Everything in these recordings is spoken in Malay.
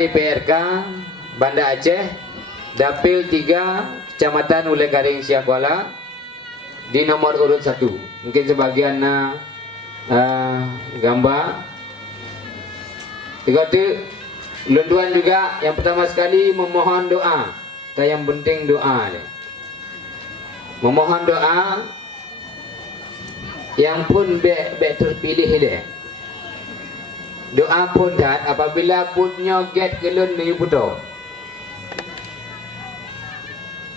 DPRK Banda Aceh, Dapil 3, Kecamatan Ulai Garing Siak Kuala, di nomor urut 1. Mungkin sebagian gambar. Itu lunduan juga yang pertama sekali memohon doa. Yang penting doa. Memohon doa yang pun terpilih dia. Doa pun dat apabila punya get kelun ni puto.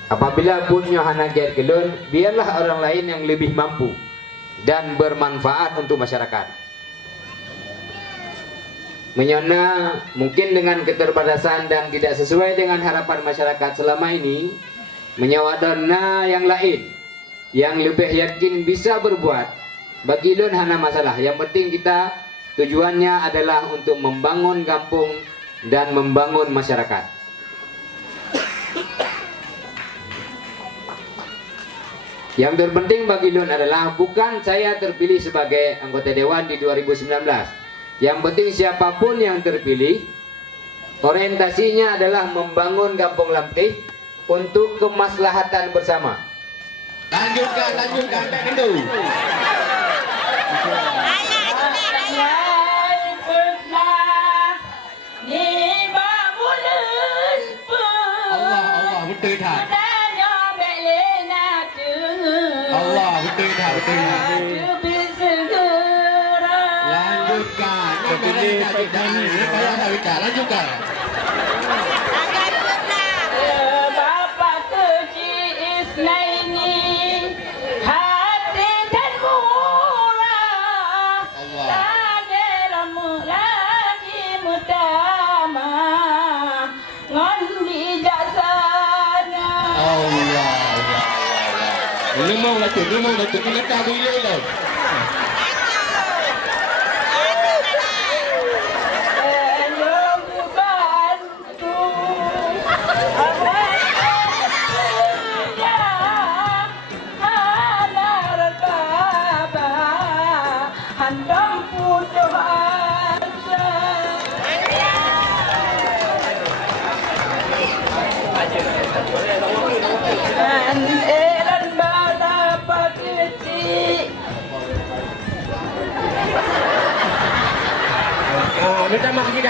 Apabila punya hana get kelun, biarlah orang lain yang lebih mampu dan bermanfaat untuk masyarakat. Menyana mungkin dengan keterbatasan dan tidak sesuai dengan harapan masyarakat selama ini, menyawadana yang lain yang lebih yakin bisa berbuat. Bagi lun hana masalah. Yang penting kita tujuannya adalah untuk membangun kampung dan membangun masyarakat. Yang terpenting bagi lun adalah bukan saya terpilih sebagai anggota dewan di 2019. Yang penting siapapun yang terpilih, orientasinya adalah membangun Kampung Lamptih untuk kemaslahatan bersama. Lanjutkan, Pak Kendu. Allah, betul tak? Allah, betul tak? Lanjutkan. Lanjutkan. Bapak kecil Isnaini, hati dan murah, tak deramu lagi mutama, ngon bijaksana. Allah. Ini mau lacu, ini tak boleh lah. Minta maaf lagi.